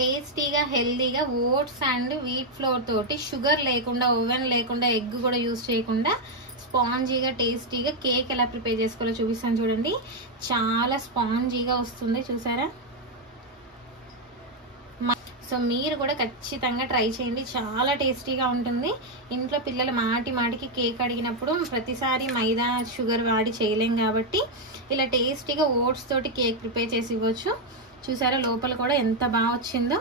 టేస్టీగా హెల్దీగా oats and wheat flour తోటి షుగర్ లేకుండా ఓవెన్ లేకుండా ఎగ్ కూడా యూజ్ చేయకుండా స్పాంజీగా టేస్టీగా కేక్ ఎలా ప్రిపేర్ చేసుకోవాలో చూపిస్తాను చూడండి. చాలా స్పాంజీగా వస్తుంది చూసారా. సో మీరు కూడా ఖచ్చితంగా ట్రై చేయండి, చాలా టేస్టీగా ఉంటుంది. ఇంట్లో పిల్లలు మాటికి కేక్ అడిగినప్పుడు ప్రతిసారి మైదా షుగర్ వాడి చేయలేం కాబట్టి ఇలా టేస్టీగా ఓట్స్ తోటి కేక్ ప్రిపేర్ చేసి ఇవ్వచ్చు. చూసారా లోపల కూడా ఎంత బాగా వచ్చిందో,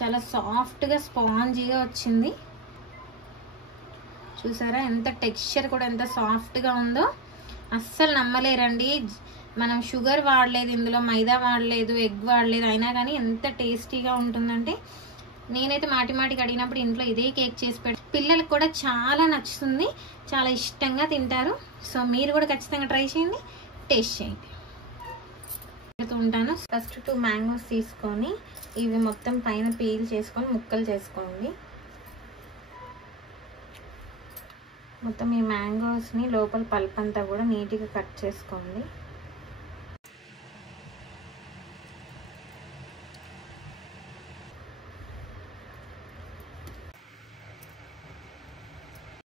చాలా సాఫ్ట్గా స్పాంజీగా వచ్చింది. చూసారా ఎంత టెక్స్చర్ కూడా ఎంత సాఫ్ట్గా ఉందో, అస్సలు నమ్మలేరండి. మనం షుగర్ వాడలేదు, ఇందులో మైదా వాడలేదు, ఎగ్ వాడలేదు, అయినా కానీ ఎంత టేస్టీగా ఉంటుందంటే నేనైతే మాటికి అడిగినప్పుడు ఇంట్లో ఇదే కేక్ చేసి పెట్టి పిల్లలకు కూడా చాలా నచ్చుతుంది, చాలా ఇష్టంగా తింటారు. సో మీరు కూడా ఖచ్చితంగా ట్రై చేయండి, టేస్ట్ చేయండి. ఉంటాను. ఫస్ట్ 2 మ్యాంగోస్ తీసుకొని ఇవి మొత్తం పైన పీల్ చేసుకొని ముక్కలు చేసుకోండి. మొత్తం ఈ మ్యాంగోస్ని లోపల పల్ప్ అంతా కూడా నీట్గా కట్ చేసుకోండి.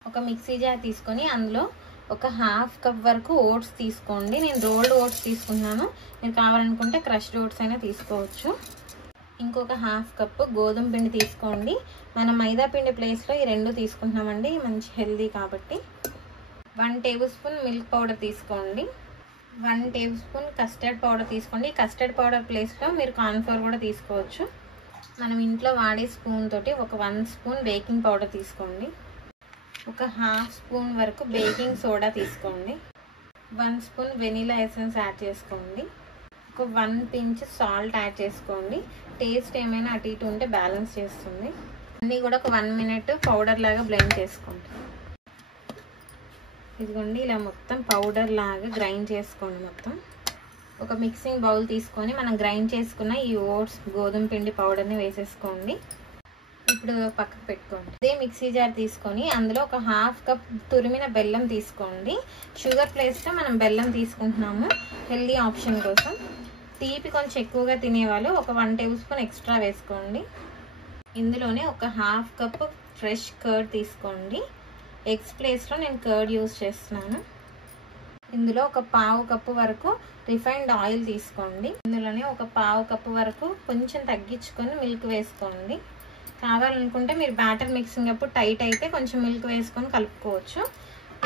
ఒక మిక్సీ జార్ తీసుకొని అందులో ఒక హాఫ్ కప్ వరకు ఓట్స్ తీసుకోండి. నేను రోల్డ్ ఓట్స్ తీసుకున్నాను, మీరు కావాలనుకుంటే క్రష్డ్ ఓట్స్ అయినా తీసుకోవచ్చు. ఇంకొక హాఫ్ కప్ గోధుమ పిండి తీసుకోండి. మనం మైదా పిండి ప్లేస్లో ఈ 2 తీసుకుంటున్నామండి, మంచి హెల్దీ కాబట్టి. 1 టేబుల్ స్పూన్ మిల్క్ పౌడర్ తీసుకోండి. 1 టేబుల్ స్పూన్ కస్టర్డ్ పౌడర్ తీసుకోండి. కస్టర్డ్ పౌడర్ ప్లేస్లో మీరు కార్న్ఫ్లోర్ కూడా తీసుకోవచ్చు. మనం ఇంట్లో వాడే స్పూన్ తోటి ఒక 1 స్పూన్ బేకింగ్ పౌడర్ తీసుకోండి. ఒక హాఫ్ స్పూన్ వరకు బేకింగ్ సోడా తీసుకోండి. 1 స్పూన్ వెనిలా ఎసెన్స్ యాడ్ చేసుకోండి. ఒక 1 పించ్ సాల్ట్ యాడ్ చేసుకోండి. టేస్ట్ ఏమైనా అటు ఇటు ఉంటే బ్యాలెన్స్ చేస్తుంది. అన్నీ కూడా ఒక 1 మినిట్ పౌడర్ లాగా బ్లెండ్ చేసుకోండి. ఇదిగోండి ఇలా మొత్తం పౌడర్ లాగా గ్రైండ్ చేసుకోండి. మొత్తం ఒక మిక్సింగ్ బౌల్ తీసుకొని మనం గ్రైండ్ చేసుకున్న ఈ ఓట్స్ గోధుమ పిండి పౌడర్ని వేసేసుకోండి. ఇప్పుడు పక్కకు పెట్టుకోండి. అదే మిక్సీ జార్ తీసుకొని అందులో ఒక హాఫ్ కప్ తురిమిన బెల్లం తీసుకోండి. షుగర్ ప్లేస్లో మనం బెల్లం తీసుకుంటున్నాము, హెల్దీ ఆప్షన్ కోసం. తీపి కొంచెం ఎక్కువగా తినేవాళ్ళు ఒక 1 టేబుల్ స్పూన్ ఎక్స్ట్రా వేసుకోండి. ఇందులోనే ఒక హాఫ్ కప్ ఫ్రెష్ కర్డ్ తీసుకోండి. ఎగ్స్ ప్లేస్లో నేను కర్డ్ యూజ్ చేస్తున్నాను. ఇందులో ఒక పావు కప్పు వరకు రిఫైన్డ్ ఆయిల్ తీసుకోండి. ఇందులోనే ఒక పావు కప్పు వరకు కొంచెం తగ్గించుకొని మిల్క్ వేసుకోండి. కావాలనుకుంటే మీరు బ్యాటర్ మిక్సింగ్ అప్పుడు టైట్ అయితే కొంచెం మిల్క్ వేసుకొని కలుపుకోవచ్చు.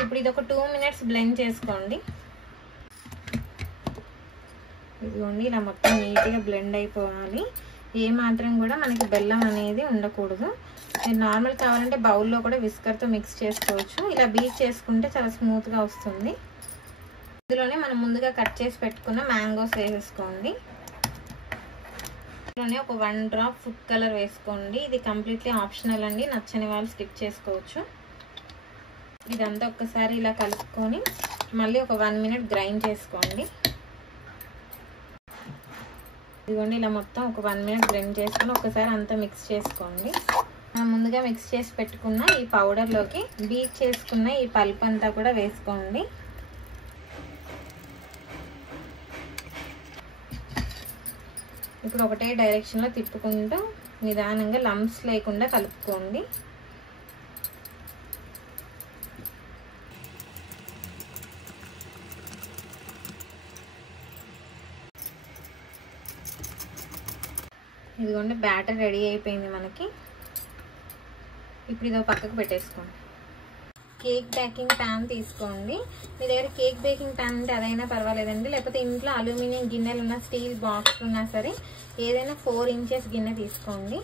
ఇప్పుడు ఇది ఒక 2 మినిట్స్ బ్లెండ్ చేసుకోండి. ఇదిగోండి ఇలా మొత్తం నీట్గా బ్లెండ్ అయిపోవాలి. ఏ మాత్రం కూడా మనకి బెల్లం అనేది ఉండకూడదు. మీరు నార్మల్ కావాలంటే బౌల్లో కూడా విస్కర్తో మిక్స్ చేసుకోవచ్చు. ఇలా బీట్ చేసుకుంటే చాలా స్మూత్గా వస్తుంది. ఇందులోనే మనం ముందుగా కట్ చేసి పెట్టుకున్న మ్యాంగోస్ వేసేసుకోండి. ఇందులోనే ఒక 1 డ్రాప్ ఫుడ్ కలర్ వేసుకోండి. ఇది కంప్లీట్లీ ఆప్షనల్ అండి, నచ్చని వాళ్ళు స్కిప్ చేసుకోవచ్చు. ఇదంతా ఒక్కసారి ఇలా కలుపుకొని మళ్ళీ ఒక 1 మినిట్ గ్రైండ్ చేసుకోండి. ఇదిగోండి ఇలా మొత్తం ఒక 1 మినిట్ గ్రైండ్ చేసుకొని ఒకసారి అంతా మిక్స్ చేసుకోండి. మనం ముందుగా మిక్స్ చేసి పెట్టుకున్న ఈ పౌడర్లోకి బీట్ చేసుకున్న ఈ పల్ప్ అంతా కూడా వేసుకోండి. ఇప్పుడు ఒకటే డైరెక్షన్లో తిప్పుకుంటూ నిదానంగా లంప్స్ లేకుండా కలుపుకోండి. ఇదిగోండి బ్యాటర్ రెడీ అయిపోయింది మనకి. ఇప్పుడు ఇదో పక్కకు పెట్టేసుకోండి. కేక్ బేకింగ్ ప్యాన్ తీసుకోండి. మీ దగ్గర కేక్ బేకింగ్ ప్యాన్ ఉంటే అదైనా పర్వాలేదండి, లేకపోతే ఇంట్లో అల్యూమినియం గిన్నెలు ఉన్న స్టీల్ బాక్స్ ఉన్నా సరే ఏదైనా 4 ఇంచెస్ గిన్నె తీసుకోండి.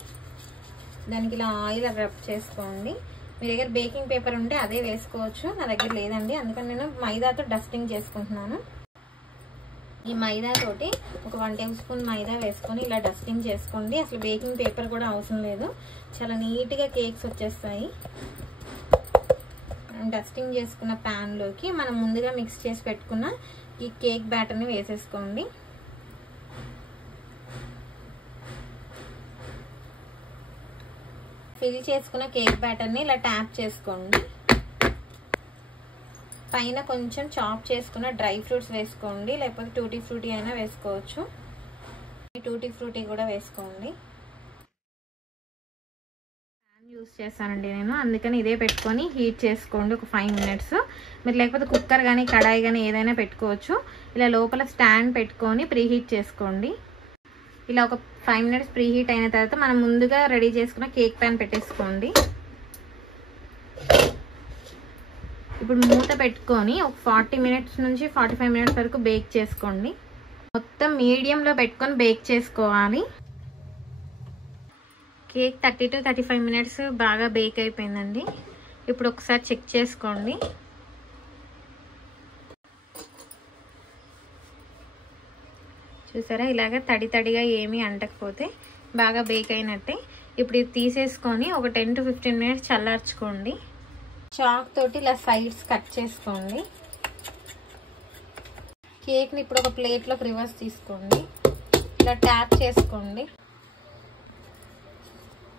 దానికి ఇలా ఆయిల్ రబ్ చేసుకోండి. మీ దగ్గర బేకింగ్ పేపర్ ఉంటే అదే వేసుకోవచ్చు, నా దగ్గర లేదండి, అందుకని నేను మైదాతో డస్టింగ్ చేసుకుంటున్నాను. ఈ మైదా తోటి ఒక 1 టేబుల్ స్పూన్ మైదా వేసుకొని ఇలా డస్టింగ్ చేసుకోండి. అసలు బేకింగ్ పేపర్ కూడా అవసరం లేదు, చాలా నీట్గా కేక్స్ వచ్చేస్తాయి. డస్టింగ్ చేసుకున్న ప్యాన్లోకి మనం ముందుగా మిక్స్ చేసి పెట్టుకున్న ఈ కేక్ బ్యాటర్ని వేసేసుకోండి. ఫిల్ చేసుకున్న కేక్ బ్యాటర్ని ఇలా ట్యాప్ చేసుకోండి. పైన కొంచెం చాప్ చేసుకున్న డ్రై ఫ్రూట్స్ వేసుకోండి, లేకపోతే టూటీ ఫ్రూటీ అయినా వేసుకోవచ్చు. టూటీ ఫ్రూటీ కూడా వేసుకోండి. ప్యాన్ యూస్ చేస్తానండి నేను, అందుకని ఇదే పెట్టుకొని హీట్ చేసుకోండి ఒక 5 మినిట్స్. మీరు లేకపోతే కుక్కర్ కానీ కడాయి కానీ ఏదైనా పెట్టుకోవచ్చు. ఇలా లోపల స్టాండ్ పెట్టుకొని ప్రీహీట్ చేసుకోండి. ఇలా ఒక 5 మినిట్స్ ప్రీహీట్ అయిన తర్వాత మనం ముందుగా రెడీ చేసుకున్న కేక్ ప్యాన్ పెట్టేసుకోండి. ఇప్పుడు మూత పెట్టుకొని ఒక 40 మినిట్స్ నుంచి 45 మినిట్స్ వరకు బేక్ చేసుకోండి. మొత్తం మీడియంలో పెట్టుకొని బేక్ చేసుకోవాలి. కేక్ 30 to 35 మినిట్స్ బాగా బేక్ అయిపోయిందండి. ఇప్పుడు ఒకసారి చెక్ చేసుకోండి. చూసారా, ఇలాగ తడి తడిగా ఏమీ అంటకపోతే బాగా బేక్ అయినట్టే. ఇప్పుడు ఇది తీసేసుకొని ఒక 10 to 15 మినిట్స్ చల్లార్చుకోండి. చాక్ తోటి ఇలా సైడ్స్ కట్ చేసుకోండి. కేక్ని ఇప్పుడు ఒక ప్లేట్లోకి రివర్స్ తీసుకోండి. ఇలా ట్యాప్ చేసుకోండి.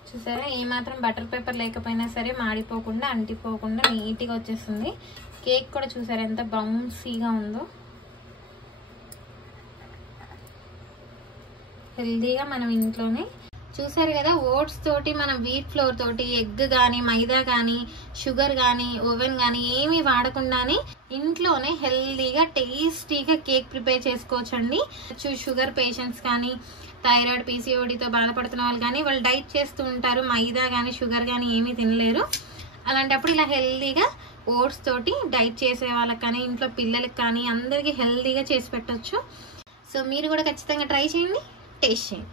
చూసారా, ఏమాత్రం బటర్ పేపర్ లేకపోయినా సరే మాడిపోకుండా అంటిపోకుండా నీట్గా వచ్చేస్తుంది. కేక్ కూడా చూసారా ఎంత బౌన్సీగా ఉందో. హెల్దీగా మనం ఇంట్లోనే చూసారు కదా, ఓట్స్ తోటి మనం వీట్ ఫ్లోర్ తోటి ఎగ్ కానీ మైదా కానీ షుగర్ కానీ ఓవెన్ కానీ ఏమీ వాడకుండానే ఇంట్లోనే హెల్దీగా టేస్టీగా కేక్ ప్రిపేర్ చేసుకోవచ్చండి. షుగర్ పేషెంట్స్ కానీ థైరాయిడ్ పీసీఓడితో బాధపడుతున్న వాళ్ళు కానీ వాళ్ళు డైట్ చేస్తూ ఉంటారు, మైదా కానీ షుగర్ కానీ ఏమీ తినలేరు. అలాంటప్పుడు ఇలా హెల్దీగా ఓట్స్ తోటి డైట్ చేసే వాళ్ళకి కానీ ఇంట్లో పిల్లలకి కానీ అందరికీ హెల్దీగా చేసి పెట్టచ్చు. సో మీరు కూడా ఖచ్చితంగా ట్రై చేయండి, టేస్ట్ చేయండి.